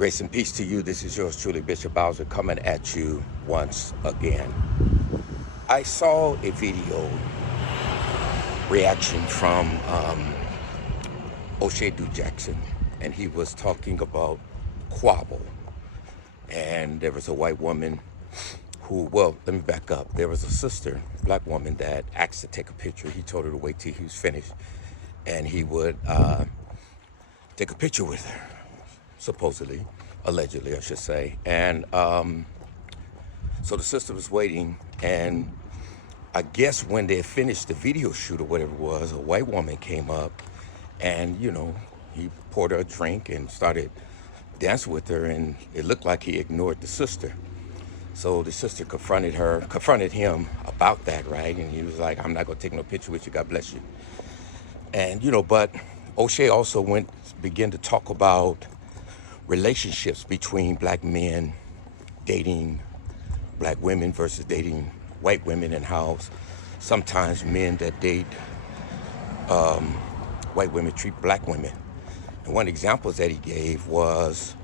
Grace and peace to you. This is yours truly, Bishop Bowser, coming at you once again. I saw a video reaction from O'Shea Jackson, and he was talking about Quabble. And there was a white woman who, well, let me back up. There was a sister, black woman, that asked to take a picture. He told her to wait till he was finished, and he would take a picture with her, supposedly, allegedly, I should say. And so the sister was waiting, and I guess when they finished the video shoot or whatever it was, a white woman came up, and he poured her a drink and started dancing with her, and it looked like he ignored the sister. So the sister confronted him about that, right? And he was like, "I'm not gonna take no picture with you. God bless you." And but O'Shea also began to talk about relationships between black men dating black women versus dating white women, and how sometimes men that date white women treat black women. And one example that he gave was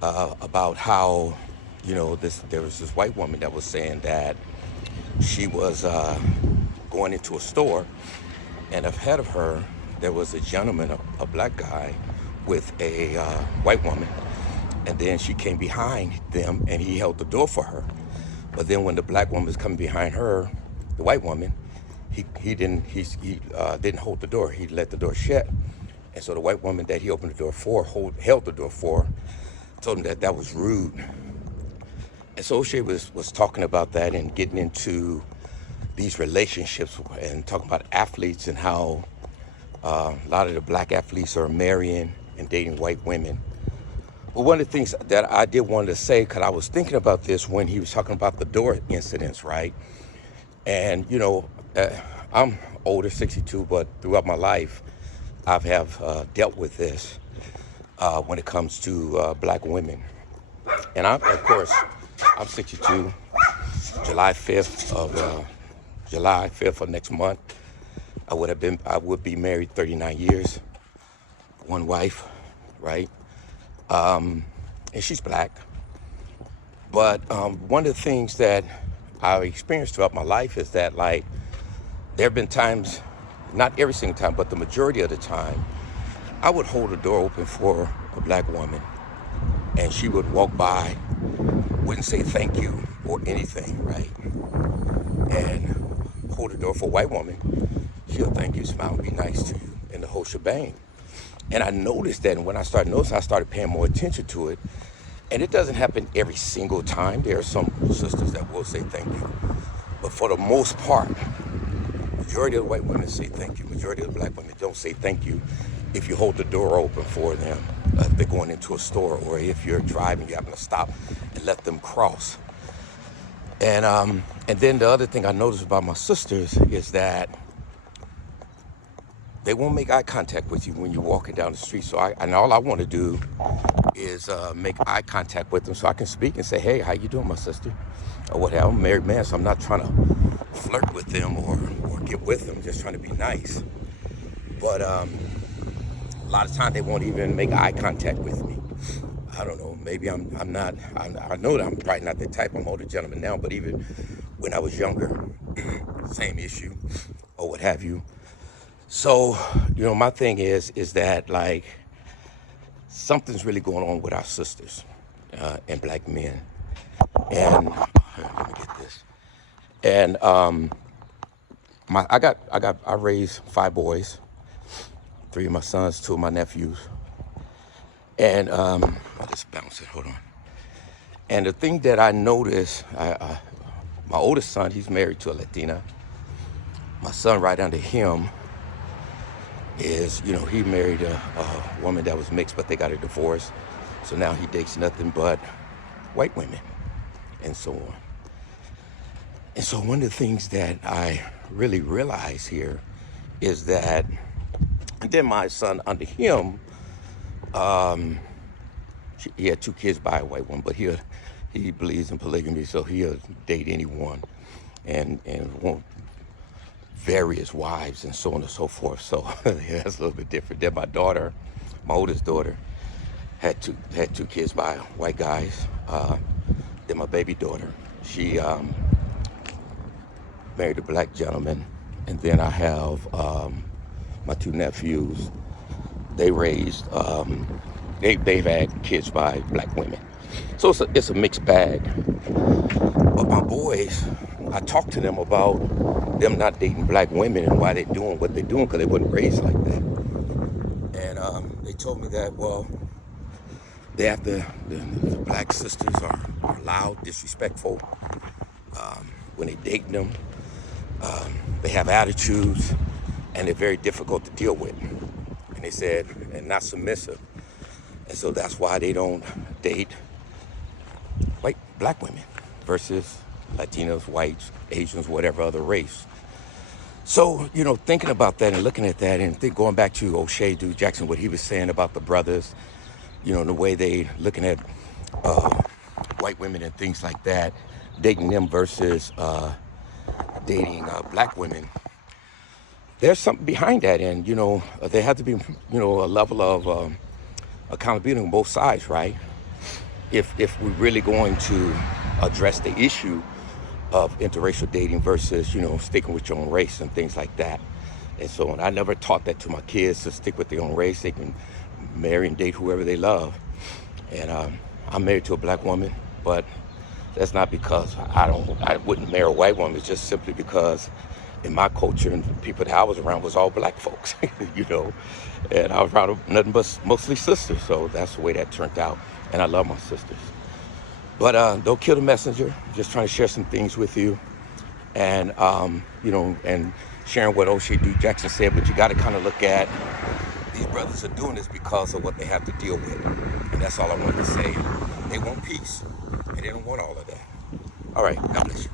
about how there was this white woman that was saying that she was going into a store, and ahead of her there was a gentleman, a black guy, with a white woman, and then she came behind them and he held the door for her. But then when the black woman was coming behind her, the white woman, he didn't hold the door. He let the door shut. And so the white woman that he opened the door for, held the door for, told him that was rude. And so O'Shea was talking about that and getting into these relationships and talking about athletes and how a lot of the black athletes are marrying and dating white women. Well, one of the things that I did want to say, because I was thinking about this when he was talking about the door incidents, right? And, I'm older, 62, but throughout my life, I have dealt with this when it comes to black women. And of course, I'm 62, July 5th of next month. I would be married 39 years, one wife, right? And she's black. But one of the things that I've experienced throughout my life is that, like, there have been times, not every single time, but the majority of the time, I would hold the door open for a black woman, and she would walk by, wouldn't say thank you or anything, right? And hold the door for a white woman, she'll thank you, smile, and be nice to you, and the whole shebang. And I noticed that, and when I started noticing, I started paying more attention to it. And it doesn't happen every single time. There are some sisters that will say thank you. But for the most part, majority of the white women say thank you. Majority of the black women don't say thank you if you hold the door open for them, if they're going into a store, or if you're driving, you happen to stop and let them cross. And then the other thing I noticed about my sisters is that they won't make eye contact with you when you're walking down the street. So all I want to do is make eye contact with them so I can speak and say, "Hey, how you doing, my sister?" Or whatever. I'm a married man, so I'm not trying to flirt with them or get with them, just trying to be nice. But a lot of times they won't even make eye contact with me. I don't know, maybe I know that I'm probably not the type. I'm an older gentleman now, but even when I was younger, same issue or what have you. So, my thing is that, like, something's really going on with our sisters and black men. And let me get this. And I raised 5 boys, 3 of my sons, 2 of my nephews. And I'll just bounce it. Hold on. And the thing that I noticed, my oldest son, he's married to a Latina. My son right under him is, he married a woman that was mixed, but they got a divorce. So now he dates nothing but white women and so on. And so one of the things that I really realize here is that, and then my son under him, he had 2 kids by a white woman, but he believes in polygamy, so he'll date anyone and won't various wives and so on and so forth. So yeah, that's a little bit different. Then my daughter, my oldest daughter, had two kids by white guys. Then my baby daughter, she married a black gentleman, and then I have my two nephews. They raised they've had kids by black women, so it's a mixed bag. But my boys, I talked to them about them not dating black women and why they're doing what they're doing because they wasn't raised like that. And they told me that, well, they have the black sisters are loud, disrespectful. When they dating them, they have attitudes, and they're very difficult to deal with. And they said, and not submissive. And so that's why they don't date white black women versus Latinos, whites, Asians, whatever other race. So, thinking about that and looking at that and going back to O'Shea Duke Jackson, what he was saying about the brothers, the way they looking at white women and things like that, dating them versus dating black women. There's something behind that, and there has to be a level of accountability on both sides, right? If we're really going to address the issue of interracial dating versus sticking with your own race and things like that. And so I never taught that to my kids, to stick with their own race. They can marry and date whoever they love. And I'm married to a black woman, but that's not because I wouldn't marry a white woman. It's just simply because in my culture and the people that I was around was all black folks, and I was around nothing but mostly sisters. So that's the way that turned out. And I love my sisters. But don't kill the messenger. Just trying to share some things with you, and and sharing what O'Shea Duke Jackson said. But you got to kind of look at these brothers are doing this because of what they have to deal with, and that's all I wanted to say. They want peace, and they don't want all of that. All right, God bless you.